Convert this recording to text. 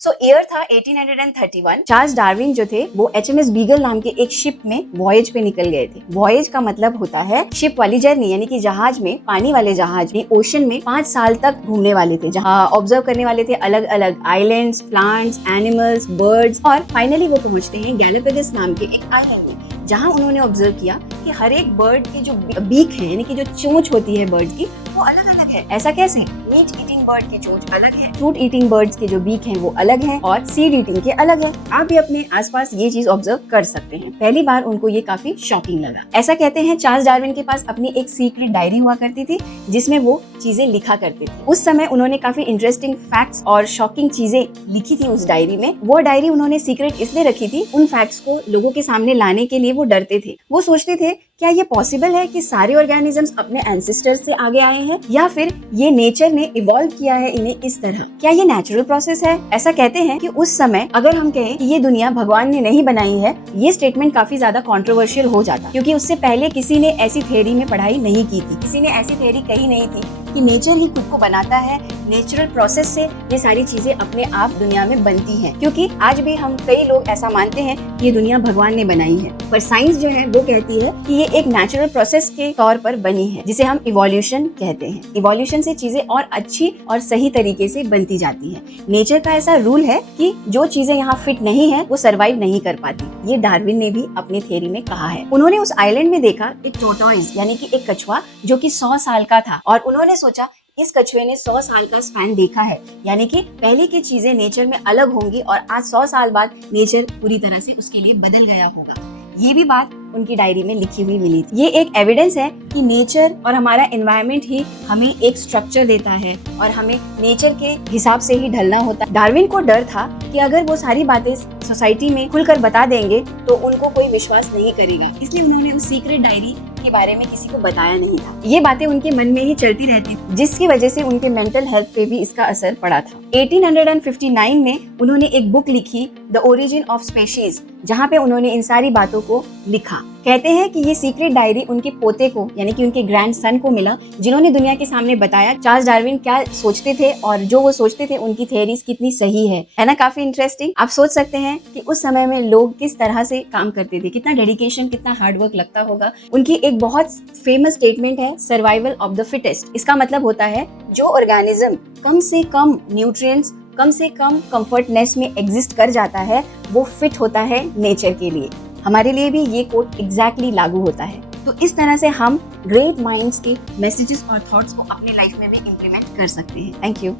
सो year था 1831। Charles Darwin जो थे वो HMS बीगल नाम के एक शिप में वॉयज पे निकल गए थे। वॉयज का मतलब होता है शिप वाली जर्नी, यानी कि जहाज में, पानी वाले जहाज में ओशन में 5 साल तक घूमने वाले थे, जहाँ ऑब्जर्व करने वाले थे अलग अलग आइलैंड्स, प्लांट्स, एनिमल्स, बर्ड्स, और फाइनली वो पहुंचते हैं गैलापागोस नाम के एक आइलैंड में, जहाँ उन्होंने ऑब्जर्व किया कि हर एक बर्ड की जो बीक है, यानी कि जो चोंच होती है बर्ड की, वो अलग अलग है। ऐसा कैसे? मीट ईटिंग बर्ड की चोंच अलग है, फ्रूट ईटिंग बर्ड्स के जो बीक हैं वो अलग हैं, और सीड ईटिंग के अलग है। आप भी अपने आसपास ये चीज ऑब्जर्व कर सकते हैं। पहली बार उनको ये काफी शॉकिंग लगा। ऐसा कहते हैं चार्ल्स डार्विन के पास अपनी एक सीक्रेट डायरी हुआ करती थी, जिसमें वो चीजें लिखा करते थे। उस समय उन्होंने काफी इंटरेस्टिंग फैक्ट्स और शॉकिंग चीजें लिखी थी उस डायरी में। वो डायरी उन्होंने सीक्रेट इसलिए रखी थी, उन फैक्ट्स को लोगों के सामने लाने के लिए वो डरते थे। वो सोचते थे क्या ये पॉसिबल है कि सारे ऑर्गेनिजम्स अपने एंसेस्टर्स से आगे आए हैं, या फिर ये नेचर ने इवॉल्व किया है इन्हें इस तरह? क्या ये नेचुरल प्रोसेस है? ऐसा कहते हैं कि उस समय अगर हम कहें कि ये दुनिया भगवान ने नहीं बनाई है, ये स्टेटमेंट काफी ज्यादा कंट्रोवर्शियल हो जाता, क्योंकि उससे पहले किसी ने ऐसी थ्योरी में पढ़ाई नहीं की थी, किसी ने ऐसी थ्योरी कही नहीं थी कि नेचर ही खुद को बनाता है, नेचुरल प्रोसेस से ये सारी चीजें अपने आप दुनिया में बनती हैं। क्योंकि आज भी हम कई लोग ऐसा मानते हैं कि ये दुनिया भगवान ने बनाई है, पर साइंस जो है वो कहती है कि ये एक नेचुरल प्रोसेस के तौर पर बनी है, जिसे हम इवोल्यूशन कहते हैं। इवोल्यूशन से चीजें और अच्छी और सही तरीके से बनती जाती है। नेचर का ऐसा रूल है कि जो चीजें यहाँ फिट नहीं है वो सरवाइव नहीं कर पाती। ये डार्विन ने भी अपनी थ्योरी में कहा है। उन्होंने उस आइलैंड में देखा एक टोर्टोइज, यानी कि एक कछुआ जो कि 100 साल का था, और उन्होंने सोचा इस कछुए ने 100 साल का स्पैन देखा है, यानी कि पहले की चीजें नेचर में अलग होंगी और आज 100 साल बाद नेचर पूरी तरह से उसके लिए बदल गया होगा। ये भी बात उनकी डायरी में लिखी हुई मिली थी। ये एक एविडेंस है कि नेचर और हमारा एनवायरनमेंट ही हमें एक स्ट्रक्चर देता है और हमें नेचर के हिसाब से ही ढलना होता है। डार्विन को डर था कि अगर वो सारी बातें सोसाइटी में खुलकर बता देंगे तो उनको कोई विश्वास नहीं करेगा, इसलिए उन्होंने उस सीक्रेट डायरी के बारे में किसी को बताया नहीं था। ये बातें उनके मन में ही चलती रहती, जिसकी वजह से उनके मेंटल हेल्थ पे भी इसका असर पड़ा था। 1859 में उन्होंने एक बुक लिखी, द ओरिजिन ऑफ स्पीशीज, जहाँ पे उन्होंने इन सारी बातों को लिखा। कहते हैं कि ये सीक्रेट डायरी उनके पोते को, यानी कि उनके ग्रैंडसन को मिला, जिन्होंने दुनिया के सामने बताया चार्ल्स डार्विन क्या सोचते थे और जो वो सोचते थे उनकी थ्योरीज कितनी सही है ना? काफी इंटरेस्टिंग। आप सोच सकते हैं कि उस समय में लोग किस तरह से काम करते थे, कितना डेडिकेशन, कितना हार्डवर्क लगता होगा। उनकी एक बहुत फेमस स्टेटमेंट है, सर्वाइवल ऑफ द फिटेस्ट। इसका मतलब होता है जो ऑर्गेनिज्म कम से कम न्यूट्रिएंट्स, कम से कम कंफर्टनेस में एग्जिस्ट कर जाता है, वो फिट होता है नेचर के लिए। हमारे लिए भी ये कोट एग्जैक्टली लागू होता है। तो इस तरह से हम ग्रेट माइंड्स के मैसेजेस और थॉट्स को अपने लाइफ में भी इम्प्लीमेंट कर सकते हैं। Thank you.